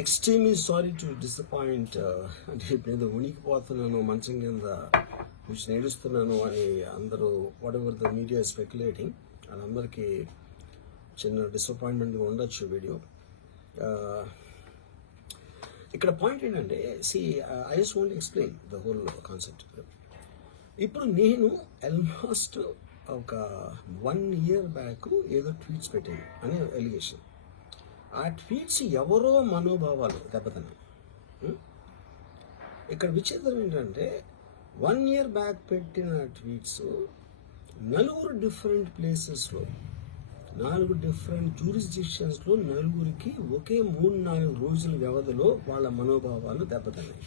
extremely sorry to disappoint. అంటే ఇప్పుడు ఏదో ఉనికిపోతున్నాను మంచం కింద కూర్చొని ఏడుస్తున్నాను అని అందరూ what ever the media speculating వాళ్ళందరికీ చిన్న డిసప్పాయింట్మెంట్గా ఉండొచ్చు వీడియో. ఇక్కడ పాయింట్ ఏంటంటే I just want explain the whole concept. ఇప్పుడు నేను ఆల్మోస్ట్ ఒక 1 year బ్యాక్ ఏదో ట్వీట్స్ పెట్టాను అనే ఎలిగేషన్. ఆ ట్వీట్స్ ఎవరో మనోభావాలు దెబ్బతిన్నాయి. ఇక్కడ విచిత్రం ఏంటంటే 1 year బ్యాక్ పెట్టిన ట్వీట్స్ 4 డిఫరెంట్ ప్లేసెస్లో 4 డిఫరెంట్ జ్యూరిస్డిక్షన్స్లో 4కి ఒకే 3-4 రోజుల వ్యవధిలో వాళ్ళ మనోభావాలు దెబ్బతిన్నాయి.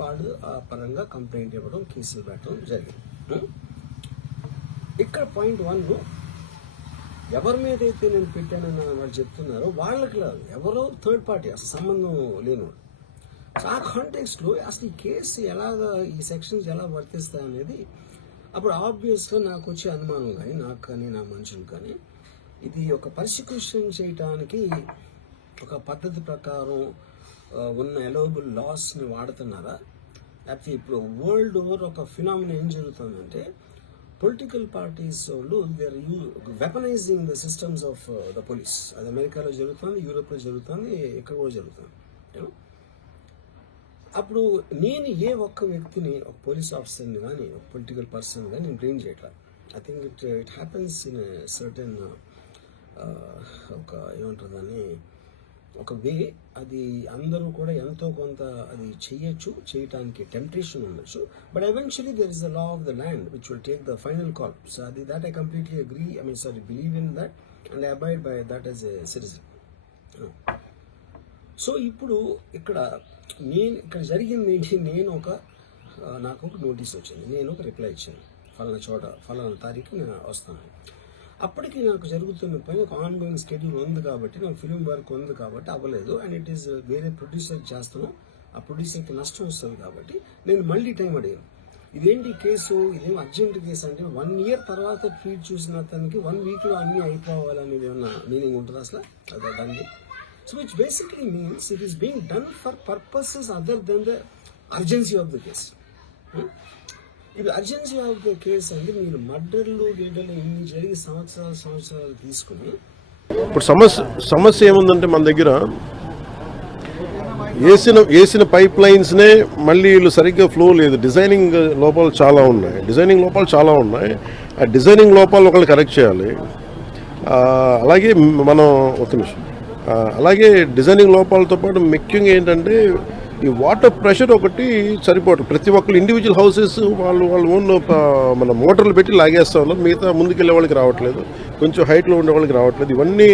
వాళ్ళు ఆ పరంగా కంప్లైంట్ ఇవ్వడం, కేసులు పెట్టడం జరిగింది. ఇక్కడ పాయింట్ 1, ఎవరి మీద అయితే నేను పెట్టానని వాళ్ళు చెప్తున్నారో వాళ్ళకి లేదు, ఎవరో థర్డ్ పార్టీ, అసలు సంబంధం లేనివాడు. సో ఆ కాంటెక్స్ట్లో అసలు ఈ కేసు ఎలాగా, ఈ సెక్షన్స్ ఎలా వర్తిస్తాయి అనేది అప్పుడు ఆబ్వియస్గా నాకు వచ్చే అనుమానం కానీ, నాకు కానీ నా మనుషులు కానీ, ఇది ఒక పర్సిక్యూషన్ చేయటానికి ఒక పద్ధతి ప్రకారం ఉన్న ఎలవబుల్ లాస్ని వాడుతున్నారా, లేకపోతే ఇప్పుడు వరల్డ్ ఓవర్ ఒక ఫినామినా ఏం జరుగుతుందంటే పొలిటికల్ పార్టీస్ వాళ్ళు they are weaponizing the systems of the police. అది అమెరికాలో జరుగుతుంది, యూరోప్లో జరుగుతుంది, ఇక్కడ కూడా జరుగుతుంది. అప్పుడు నేను ఏ ఒక్క వ్యక్తిని, ఒక పోలీస్ ఆఫీసర్ని కానీ, ఒక పొలిటికల్ పర్సన్ కానీ నేను బ్లేమ్ చేయట్లేదు. I think it happens in certain ఒక ఏమంటారు దాన్ని, ఒక వే. అది అందరూ కూడా ఎంతో కొంత అది చేయటానికి టెంప్టేషన్ ఉండొచ్చు. But eventually there is the law of the land which will take the final call. So అది that I completely agree, believe in that and I abide by that as a citizen. So ఇప్పుడు ఇక్కడ జరిగింది ఏంటి, నాకు ఒక notice వచ్చింది, నేను ఒక రిప్లై ఇచ్చాను, ఫలానా చోట ఫలానా తారీఖు నేను వస్తాను. అప్పటికి నాకు జరుగుతున్న పని ఒక ఆన్గోయింగ్ స్కెడ్యూల్ ఉంది కాబట్టి, నాకు ఫిలిం వర్క్ ఉంది కాబట్టి అవ్వలేదు. అండ్ ఇట్ ఈస్ వేరే ప్రొడ్యూసర్ చేస్తున్నాం, ఆ ప్రొడ్యూసర్కి నష్టం వస్తుంది కాబట్టి నేను మళ్ళీ టైం అడిగాను. ఇదేంటి కేసు, ఇదేం అర్జెంట్ కేసు అంటే 1 year తర్వాత ట్వీట్ చూసిన అతనికి 1 weekలో అన్నీ అయిపోవాలనేది ఏమన్నా మీనింగ్ ఉంటుంది అసలు దాన్ని? So which basically means it is being done for purposes other than the urgency of the case. ఇది అర్జెన్సీ ఆఫ్ ద కేసు అంటే మీరు మర్డర్లు గేడలు ఇన్ని జరిగి సంవత్సరాలు తీసుకుని, ఇప్పుడు సమస్య ఏముందంటే మన దగ్గర వేసిన పైప్ లైన్స్నే మళ్ళీ వీళ్ళు సరిగ్గా ఫ్లో లేదు. డిజైనింగ్ లోపాలు చాలా ఉన్నాయి. ఆ డిజైనింగ్ లోపాలు ఒకళ్ళు కరెక్ట్ చేయాలి. అలాగే మనం ఒక నిమిషం, అలాగే డిజైనింగ్ లోపాలతో పాటు ముఖ్యంగా ఏంటంటే ఈ వాటర్ ప్రెషర్ ఒకటి సరిపోవట్లేదు. ప్రతి ఒక్కరు ఇండివిజువల్ హౌసెస్ వాళ్ళు ఓన్ మన మోటార్లు పెట్టి లాగేస్తూ ఉన్నారు. మిగతా ముందుకెళ్ళే వాళ్ళకి రావట్లేదు, కొంచెం హైట్లో ఉండే వాళ్ళకి రావట్లేదు. ఇవన్నీ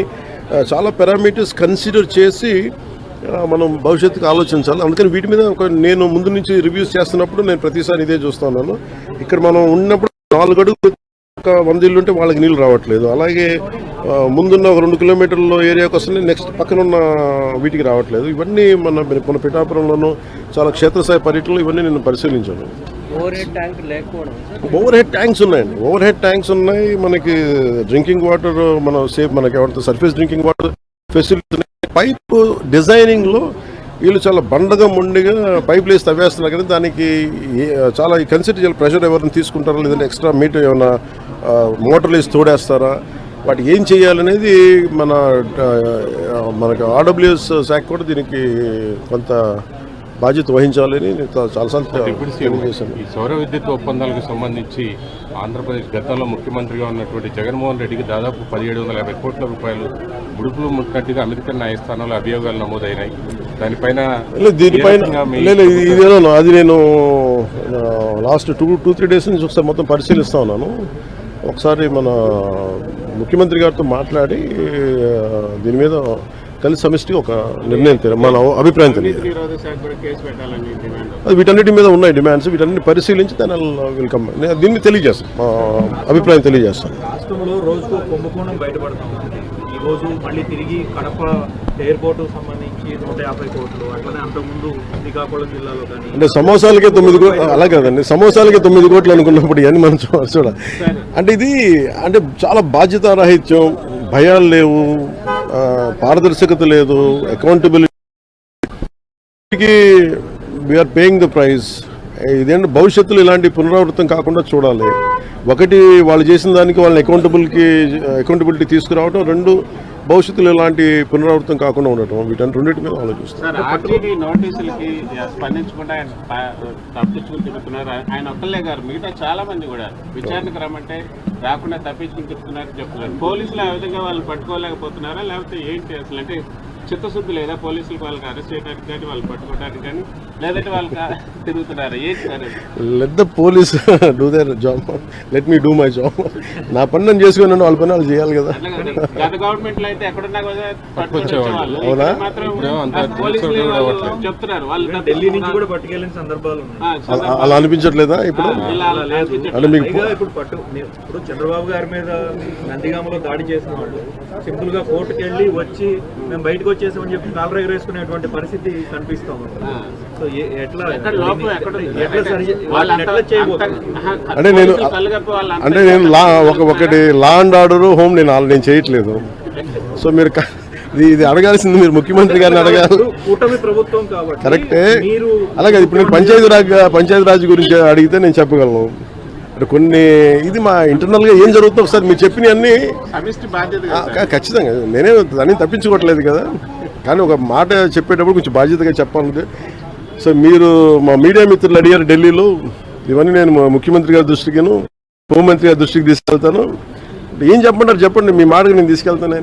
చాలా పారామీటర్స్ కన్సిడర్ చేసి మనం భవిష్యత్తుకు ఆలోచించాలి. అందుకని వీటి మీద నేను ముందు నుంచి రివ్యూస్ చేస్తున్నప్పుడు నేను ప్రతిసారి ఇదే చూస్తూ ఉన్నాను. ఇక్కడ మనం ఉన్నప్పుడు 4 అడుగులు ఒక 100 ఇల్లు ఉంటే వాళ్ళకి నీళ్ళు రావట్లేదు. అలాగే ముందున్న ఒక 2 kilometerల ఏరియాకి వస్తుంది, నెక్స్ట్ పక్కన ఉన్న వీటికి రావట్లేదు. ఇవన్నీ మన పిఠాపురంలోనూ చాలా క్షేత్రస్థాయి పర్యటనలు ఇవన్నీ నేను పరిశీలించాను. ఓవర్ హెడ్ ట్యాంక్స్ ఉన్నాయి. మనకి డ్రింకింగ్ వాటర్ మనకి ఎవరితో సర్ఫేస్ డ్రింకింగ్ వాటర్ ఫెసిలిటీ ఉన్నాయి. పైప్ డిజైనింగ్లో వీళ్ళు చాలా బండగా మొండిగా పైప్ వేసి తవ్వేస్తున్నారు కానీ దానికి చాలా కన్సిడర్ చేయాలి. ప్రెషర్ ఎవరిని తీసుకుంటారా, లేదంటే ఎక్స్ట్రా మీటర్ ఏమైనా మోటార్లు వేసి తోడేస్తారా, వాటి ఏం చేయాలనేది మనకి ఆర్డబ్ల్యూఎస్ శాఖ కూడా దీనికి కొంత బాధ్యత వహించాలని చాలాసార్లు చేశాను. ఈ సౌర విద్యుత్ ఒప్పందాలకు సంబంధించి ఆంధ్రప్రదేశ్ గతంలో ముఖ్యమంత్రిగా ఉన్నటువంటి జగన్మోహన్ రెడ్డికి దాదాపు 1750 కోట్ల రూపాయలు ముడుపులు ముట్టినట్టుగా అమెరికన్ న్యాయస్థానంలో అభియోగాలు నమోదైనాయి. దీనిపైన అది నేను లాస్ట్ 2-3 days నుంచి ఒకసారి మొత్తం పరిశీలిస్తా ఉన్నాను. ఒకసారి మన ముఖ్యమంత్రి గారితో మాట్లాడి దీని మీద కలిసి సమిష్టి ఒక నిర్ణయం మన అభిప్రాయం తెలియదు. అది వీటన్నిటి మీద ఉన్నాయి డిమాండ్స్, వీటన్నిటి పరిశీలించి దాని వెల్కమ్ దీన్ని తెలియజేస్తాను, మా అభిప్రాయం తెలియజేస్తాను. రాష్ట్రంలో రోజుకు కుంభకోణం బయటపడతాం. ఈరోజు మళ్ళీ తిరిగి కడప ఎయిర్పోర్టు సంబంధించి 150 కోట్లు, అట్లనే అంతకుముందు శ్రీకాకుళం జిల్లాలో కానీ అంటే సమోసాలకే 9 కోట్లు, అలా కదండి, సమోసాలకే 9 కోట్లు అనుకున్నప్పుడు ఇవన్నీ మనం చూడాలి. అంటే ఇది అంటే చాలా బాధ్యతారాహిత్యం, భయాలు లేవు, పారదర్శకత లేదు, accountability we are paying the price. ఇదేంటి భవిష్యత్తులో ఇలాంటి పునరావృతం కాకుండా చూడాలి. ఒకటి వాళ్ళు చేసిన దానికి వాళ్ళని అకౌంటబిలిటీ తీసుకురావడం, రెండు భవిష్యత్తులో ఇలాంటి పునరావృతం కాకుండా ఉండటం, వీటన్ని రెండింటి మీద ఆలోచిస్తాం. సార్ ఆర్టీడీ నోటీసులకి స్పందించకుండా ఆయన తప్పించుకుని తిరుగుతున్నారు. ఆయన ఒక్కళ్ళే గారు, మిగతా చాలా మంది కూడా విచారణకు రమ్మంటే రాకుండా తప్పించుకుని తిరుగుతున్నారని చెప్తున్నారు. పోలీసులు ఆ విధంగా వాళ్ళు పట్టుకోలేకపోతున్నారా, లేకపోతే ఏంటి అసలు? అంటే చిత్తశుద్ధి లేదా పోలీసులకు వాళ్ళకి అరెస్ట్ చేయడానికి కానీ వాళ్ళు పట్టుకోవడానికి కానీ, లేదంటే వాళ్ళకి తిరుగుతున్నారా, ఏంటి sir? Let the police do their job, let me do my job. నా పని నేను చేసుకున్నాను, వాళ్ళ పని వాళ్ళు చేయాలి కదా. గత గవర్నమెంట్ లో అయితే ఎక్కడున్నా కూడా పట్టుకొచ్చేవాళ్ళు. అవునా? చెప్తున్నారు వాళ్ళు ఢిల్లీ నుంచి కూడా పట్టుకెళ్ళిన సందర్భాలు ఉన్నాయి. అలా అనిపించట్లేదా ఇప్పుడు? లేదు. అంటే మీకు పైగా ఇప్పుడు చంద్రబాబు గారి మీద నందిగామలో దాడి చేసిన వాళ్ళు సింపుల్ గా కోర్టుకు వెళ్ళి వచ్చి మేము బయటకు వచ్చేసామని చెప్పి కాలర్ ఎగరేసుకునేటువంటి పరిస్థితి కనిపిస్తా ఉంది. సో ఎట్లా అంటే నేను ఒకటి లా అండ్ ఆర్డర్ హోమ్ నేను చేయట్లేదు. సో మీరు ఇది అడగాల్సింది మీరు ముఖ్యమంత్రి గారిని అడగాలి. కూటమి ప్రభుత్వం కాబట్టి కరెక్టే. అలాగే ఇప్పుడు నేను పంచాయతీరాజ్ గురించి అడిగితే నేను చెప్పగలను. అంటే కొన్ని ఇది మా ఇంటర్నల్గా ఏం జరుగుతుందో ఒకసారి మీరు చెప్పినవన్నీ ఖచ్చితంగా నేనే దాన్ని తప్పించుకోవట్లేదు కదా. కానీ ఒక మాట చెప్పేటప్పుడు కొంచెం బాధ్యతగా చెప్పాలంటే, సో మీరు మా మీడియా మిత్రులు అడిగారు ఢిల్లీలో, ఇవన్నీ నేను ముఖ్యమంత్రి గారి దృష్టికిను హోంమంత్రి గారి దృష్టికి తీసుకెళ్తాను. ఏం చెప్పంటారు చెప్పండి, మీ మాటకు నేను తీసుకెళ్తాను.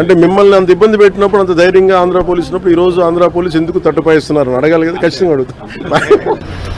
అంటే మిమ్మల్ని అంత ఇబ్బంది పెట్టినప్పుడు, అంత ధైర్యంగా ఆంధ్ర పోలీసు ఉన్నప్పుడు, ఈరోజు ఆంధ్ర పోలీసు ఎందుకు తట్టుపాయిస్తున్నారు అడగాలి కదా. ఖచ్చితంగా అడుగుతాను.